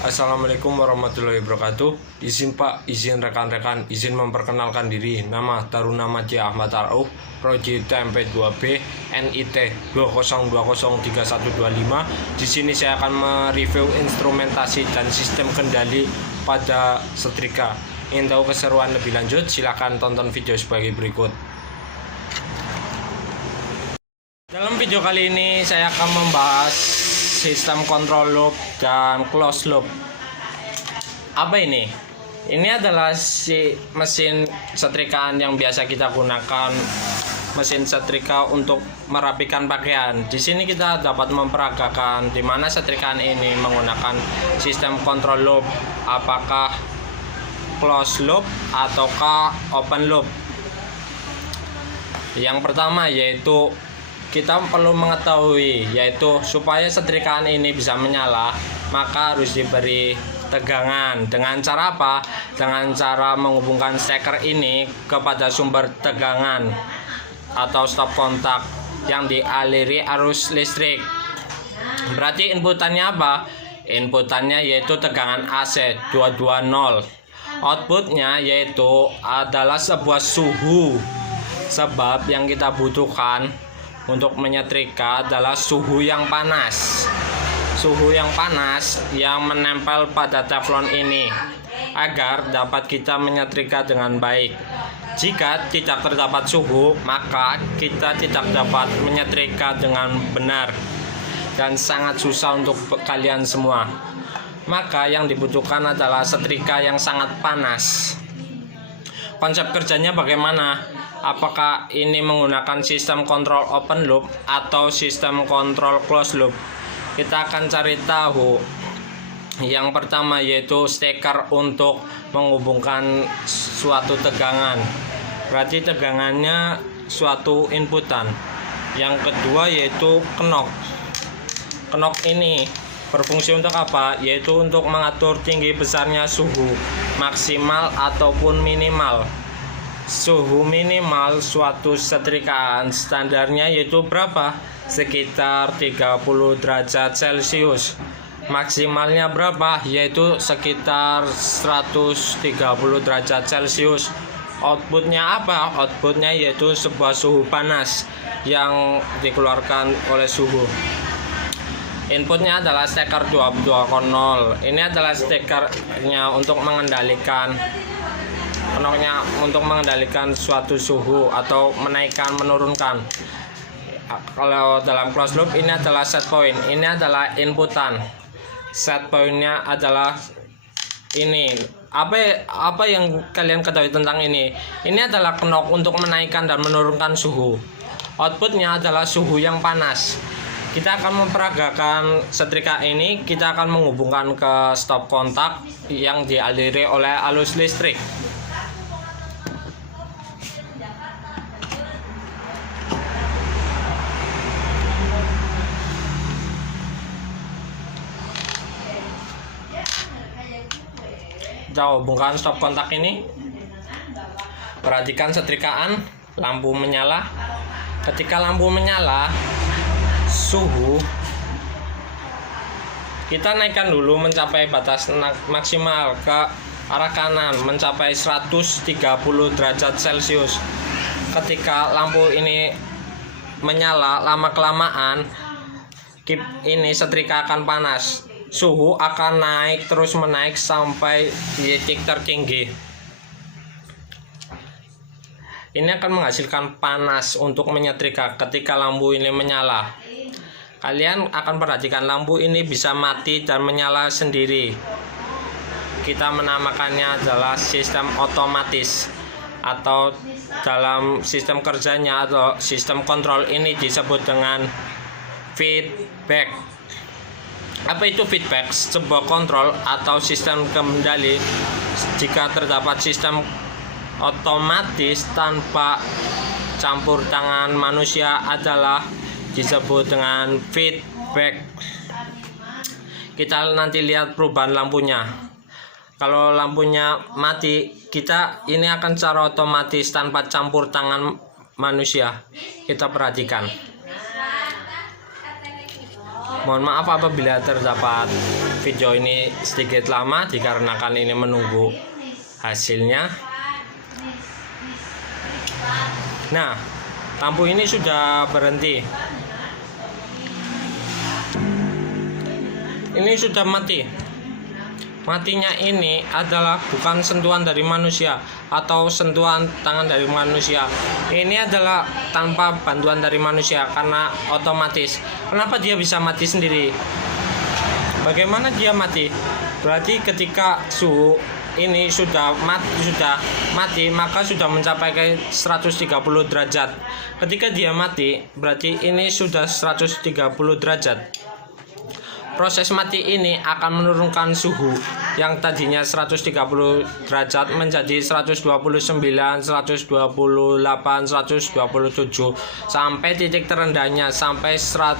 Assalamualaikum warahmatullahi wabarakatuh. Izin Pak, izin rekan-rekan, izin memperkenalkan diri. Nama Taruna Madya Ahmad Aruf, Prodi TMP2B, NIT 20203125. Di sini saya akan mereview instrumentasi dan sistem kendali pada setrika. Ingin tahu keseruan lebih lanjut? Silakan tonton video sebagai berikut. Dalam video kali ini saya akan membahas sistem control loop dan close loop. Apa ini? Ini adalah mesin setrikaan yang biasa kita gunakan, mesin setrika untuk merapikan pakaian. Di sini kita dapat memperagakan di mana setrikaan ini menggunakan sistem control loop, apakah close loop ataukah open loop. Yang pertama yaitu kita perlu mengetahui, yaitu supaya setrikaan ini bisa menyala maka harus diberi tegangan. Dengan cara apa? Dengan cara menghubungkan steker ini kepada sumber tegangan atau stop kontak yang dialiri arus listrik. Berarti inputannya apa? Inputannya yaitu tegangan AC 220. Outputnya yaitu adalah sebuah suhu. Sebab yang kita butuhkan untuk menyetrika adalah suhu yang panas. Suhu yang panas yang menempel pada teflon ini agar dapat kita menyetrika dengan baik. Jika tidak terdapat suhu, maka kita tidak dapat menyetrika dengan benar dan sangat susah untuk kalian semua. Maka yang dibutuhkan adalah setrika yang sangat panas. Konsep kerjanya bagaimana? Apakah ini menggunakan sistem kontrol open loop atau sistem kontrol close loop? Kita akan cari tahu. Yang pertama yaitu steker untuk menghubungkan suatu tegangan. Berarti tegangannya suatu inputan. Yang kedua yaitu knock. Knock ini berfungsi untuk apa? Yaitu untuk mengatur tinggi besarnya suhu maksimal ataupun minimal. Suhu minimal suatu setrikaan standarnya yaitu berapa? Sekitar 30 derajat Celcius. Maksimalnya berapa? Yaitu sekitar 130 derajat Celcius. Outputnya apa? Outputnya yaitu sebuah suhu panas yang dikeluarkan oleh suhu. Inputnya adalah steker 220. Ini adalah stekernya untuk mengendalikan suatu suhu atau menaikkan menurunkan. Kalau dalam close loop ini adalah set point, ini adalah inputan. Set pointnya adalah ini. Apa yang kalian ketahui tentang ini? Ini adalah knock untuk menaikkan dan menurunkan suhu. Outputnya adalah suhu yang panas. Kita akan memperagakan setrika ini, kita akan menghubungkan ke stop kontak yang dialiri oleh arus listrik. Kita hubungkan stop kontak ini. Perhatikan setrikaan, lampu menyala. Ketika lampu menyala, suhu kita naikkan dulu mencapai batas maksimal ke arah kanan mencapai 130 derajat Celcius. Ketika lampu ini menyala lama-kelamaan, ini setrika akan panas. Suhu akan naik terus menaik sampai di titik tertinggi. Ini akan menghasilkan panas untuk menyetrika ketika lampu ini menyala. Kalian akan perhatikan lampu ini bisa mati dan menyala sendiri. Kita menamakannya adalah sistem otomatis, atau dalam sistem kerjanya atau sistem kontrol ini disebut dengan feedback. Apa itu feedback? Sebuah kontrol atau sistem kendali jika terdapat sistem otomatis tanpa campur tangan manusia adalah disebut dengan feedback. Kita nanti lihat perubahan lampunya. Kalau lampunya mati, ini akan secara otomatis tanpa campur tangan manusia. Kita perhatikan. Mohon maaf apabila terdapat video ini sedikit lama dikarenakan ini menunggu hasilnya. Nah, lampu ini sudah berhenti. Ini sudah mati. Matinya ini adalah bukan sentuhan dari manusia atau sentuhan tangan dari manusia. Ini adalah tanpa bantuan dari manusia karena otomatis. Kenapa dia bisa mati sendiri? Bagaimana dia mati? Berarti ketika suhu ini sudah mati, maka sudah mencapai ke 130 derajat. Ketika dia mati, berarti ini sudah 130 derajat. Proses mati ini akan menurunkan suhu yang tadinya 130 derajat menjadi 129, 128, 127 sampai titik terendahnya sampai 100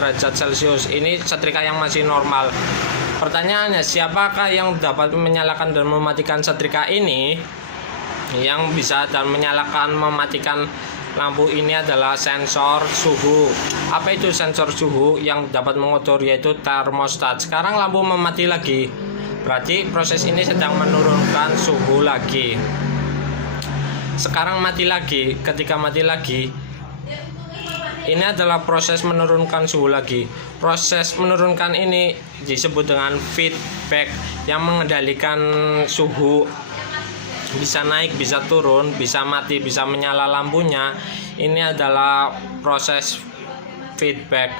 derajat Celcius. Ini setrika yang masih normal. Pertanyaannya, siapakah yang dapat menyalakan dan mematikan setrika ini? Yang bisa dan menyalakan mematikan lampu ini adalah sensor suhu. Apa itu sensor suhu yang dapat mengukur? Yaitu termostat. Sekarang lampu memati lagi, berarti proses ini sedang menurunkan suhu lagi. Sekarang mati lagi. Ketika mati lagi, ini adalah proses menurunkan suhu lagi. Proses menurunkan ini disebut dengan feedback yang mengendalikan suhu. Bisa naik, bisa turun, bisa mati, bisa menyala lampunya. Ini adalah proses feedback.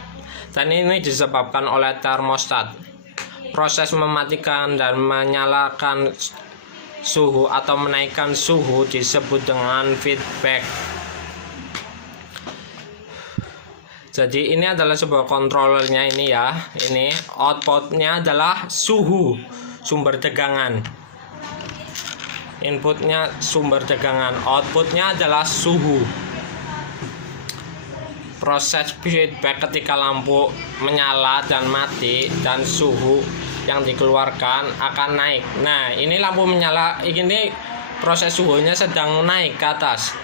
Dan ini disebabkan oleh termostat. Proses mematikan dan menyalakan suhu atau menaikkan suhu disebut dengan feedback. Jadi ini adalah sebuah controllernya ini ya. Ini outputnya adalah suhu, sumber tegangan. Inputnya sumber tegangan, outputnya adalah suhu. Proses feedback ketika lampu menyala dan mati dan suhu yang dikeluarkan akan naik. Nah, ini lampu menyala, ini proses suhunya sedang naik ke atas.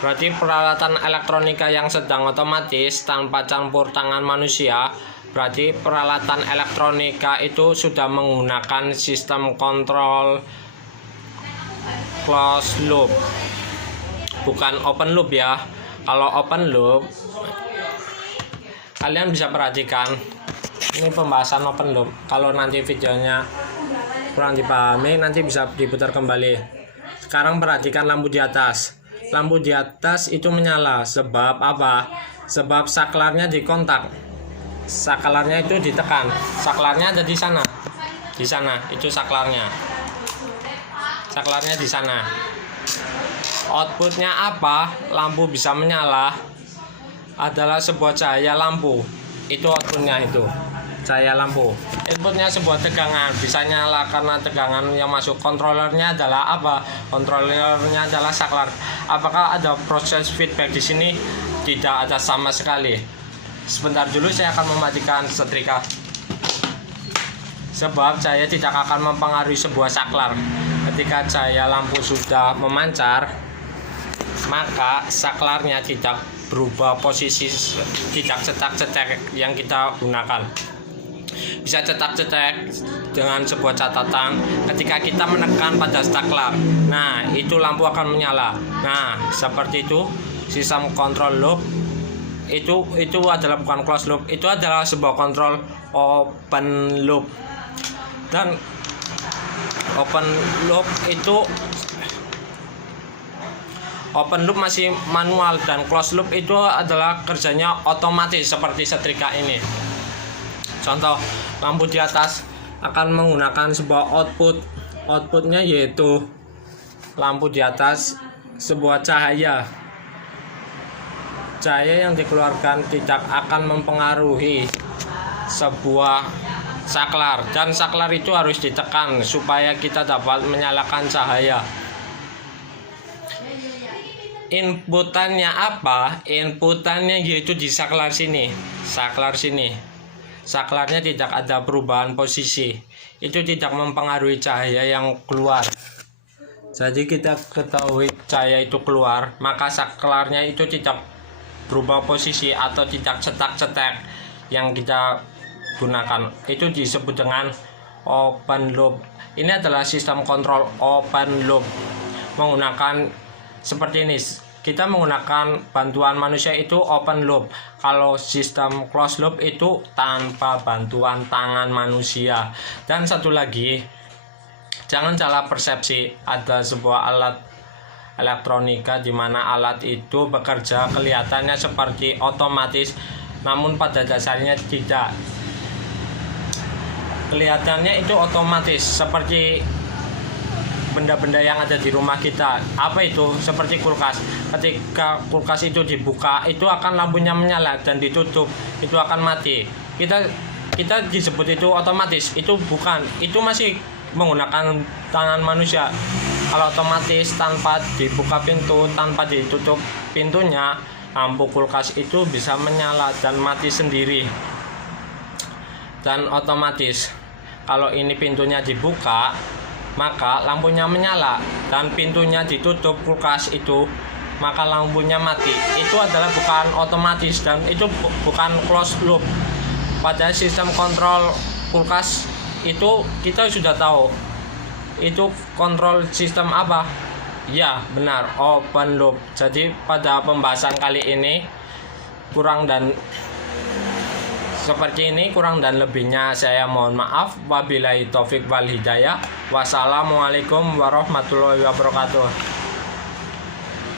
Berarti peralatan elektronika yang sedang otomatis tanpa campur tangan manusia. Berarti peralatan elektronika itu sudah menggunakan sistem kontrol closed loop, bukan open loop ya. Kalau open loop, kalian bisa perhatikan, ini pembahasan open loop. Kalau nanti videonya kurang dipahami, nanti bisa diputar kembali. Sekarang perhatikan lampu di atas. Lampu di atas itu menyala. Sebab apa? Sebab saklarnya dikontak. Saklarnya itu ditekan. Saklarnya ada di sana. Di sana, itu saklarnya. Saklarnya di sana. Outputnya apa? Lampu bisa menyala adalah sebuah cahaya lampu. Itu outputnya, itu cahaya lampu. Inputnya sebuah tegangan, bisa nyala karena tegangan yang masuk. Kontrolernya adalah apa? Kontrolernya adalah saklar. Apakah ada proses feedback di sini? Tidak ada sama sekali. Sebentar dulu, saya akan mematikan setrika. Sebab cahaya tidak akan mempengaruhi sebuah saklar. Ketika cahaya lampu sudah memancar, maka saklarnya tidak berubah posisi, tidak cetak-cetek yang kita gunakan. Bisa cetak-cetek dengan sebuah catatan ketika kita menekan pada saklar. Nah, itu lampu akan menyala. Nah, seperti itu sistem control loop. Itu adalah bukan closed loop, itu adalah sebuah kontrol open loop. Dan open loop itu open loop masih manual, dan closed loop itu adalah kerjanya otomatis seperti setrika ini. Contoh, lampu di atas akan menggunakan sebuah outputnya yaitu lampu di atas sebuah cahaya yang dikeluarkan tidak akan mempengaruhi sebuah saklar, dan saklar itu harus ditekan supaya kita dapat menyalakan cahaya. Inputannya apa? Inputannya yaitu di saklar sini. Saklarnya tidak ada perubahan posisi. Itu tidak mempengaruhi cahaya yang keluar. Jadi kita ketahui cahaya itu keluar, maka saklarnya itu tidak berubah posisi atau tidak cetak-cetek yang kita gunakan. Itu disebut dengan open loop. Ini adalah sistem kontrol open loop menggunakan seperti ini. Kita menggunakan bantuan manusia itu open loop. Kalau sistem closed loop itu tanpa bantuan tangan manusia. Dan satu lagi, jangan salah persepsi, ada sebuah alat elektronika di mana alat itu bekerja kelihatannya seperti otomatis, namun pada dasarnya tidak. Kelihatannya itu otomatis seperti benda-benda yang ada di rumah kita. Apa itu? Seperti kulkas. Ketika kulkas itu dibuka, itu akan lampunya menyala, dan ditutup itu akan mati. Kita disebut itu otomatis. Itu bukan. Itu masih menggunakan tangan manusia. Kalau otomatis tanpa dibuka pintu, tanpa ditutup pintunya, lampu kulkas itu bisa menyala dan mati sendiri. Dan otomatis kalau ini pintunya dibuka, maka lampunya menyala, dan pintunya ditutup kulkas itu, maka lampunya mati. Itu adalah bukan otomatis, dan itu bukan closed loop. Pada sistem kontrol kulkas itu kita sudah tahu itu kontrol sistem apa? Ya, benar, open loop. Jadi pada pembahasan kali ini kurang dan seperti ini, kurang dan lebihnya saya mohon maaf. Wabillahi taufik wal hidayah. Wassalamualaikum warahmatullahi wabarakatuh.